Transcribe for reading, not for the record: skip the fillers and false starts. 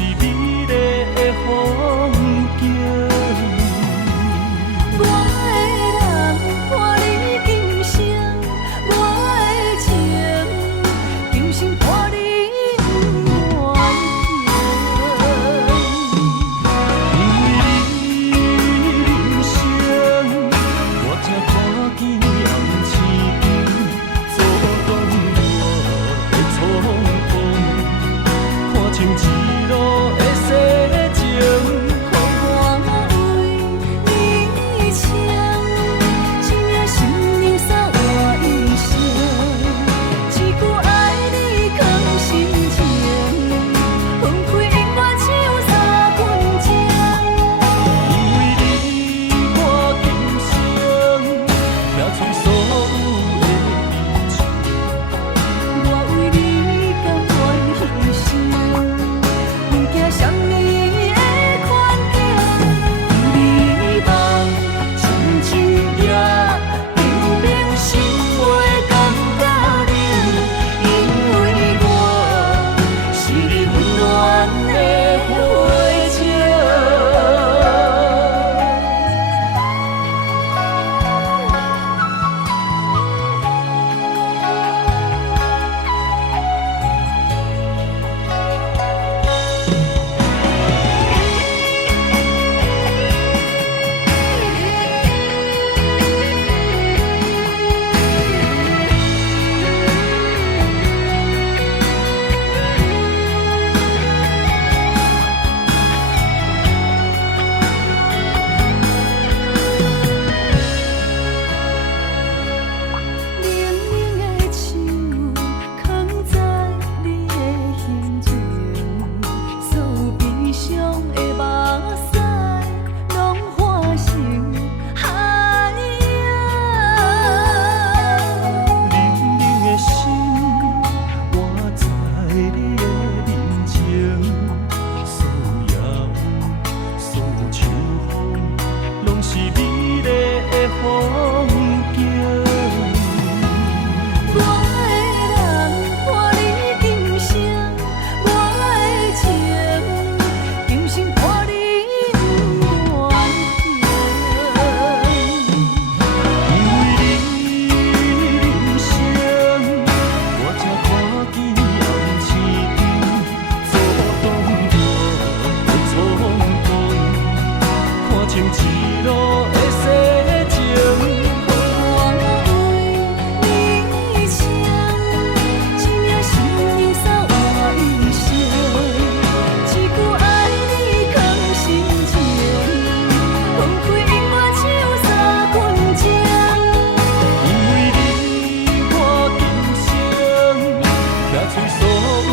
是美丽的风景。我的人伴你今生，我的情今生伴你不愿停。因为你人生，我才看见红星星阻挡我的冲动，看清一路的世情。我为你唱，一命心灵洒我一生，一句爱你藏心情，分开永远只有三分钟。因为你，我今生摘取所有的美情。我为你甘愿牺牲，不惊什么的困境。你梦深深夜，明明心袂感觉冷，因为我是你温暖的花情。冷冷的手放在你的胸前，所有悲伤的目屎拢化成海洋。冷冷的心，我知你的人情，所有秋风，拢是美丽的风景。我的人伴你今生，我的情今生伴你不愿停。因为你人生，我才看见红星星阻挡我的冲动，看清一路的世情。我为你唱，一命心灵洒我一生，一句爱你藏心情，分开永远只有三分钟。因为你，我今生摘取所有